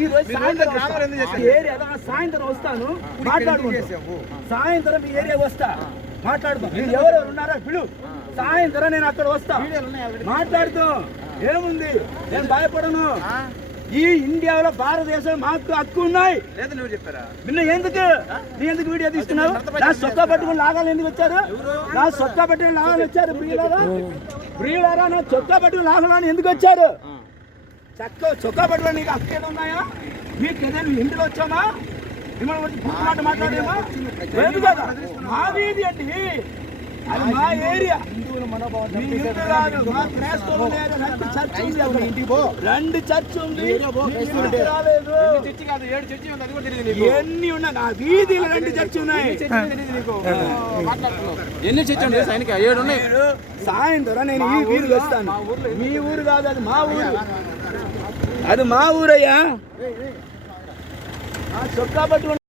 ఈ రోజు సాయంత్రం వస్తాను, మాట్లాడుకుంటాను. సాయంత్రం మీ ఏరియా వస్తా, మాట్లాడుతాం. మీరు ఎవరెవరు ఉన్నారో పిలు, సాయంత్రం నేను అక్కడ వస్తా, మాట్లాడుతాం. ఏముంది, నేను భయపడను. ఈ ఇండియాలో భారతదేశం మాకు హక్కు ఉన్నాయి. నిన్న ఎందుకు వీడియో తీస్తున్నావు? నా సొక్కా పట్టుకుని లాగాలి ఎందుకు వచ్చారు? నా సొక్కా పట్టుకుని లాగాలి వచ్చారు బ్రీలారా నా చొక్కా పట్టుకుని లాగాలని ఎందుకు వచ్చారు? చొక్కా పట్టుకుని నీకు హక్కు ఏదో ఉన్నాయా? మీకు ఏదైనా ఇంటిలో వచ్చామా? మిమ్మల్ని మాట మాట్లాడేమా? లేదు కదా, మా వీధి అండి, అది మా ఏరియా. రెండు చర్చ్ ఉంది, రాలేదు. ఎన్ని ఉన్నాయి నా వీధిలో? రెండు చర్చ్ ఉన్నాయి. ఎన్ని చర్చ్ ఉన్నాయి? 7 ఉన్నాయి. సాయంత్రం నేను ఈ వీధిలో వస్తాను. మీ ఊరు కాదు, అది మా ఊరు. అది మా ఊరయ్యా. చొక్కా పట్టుకుని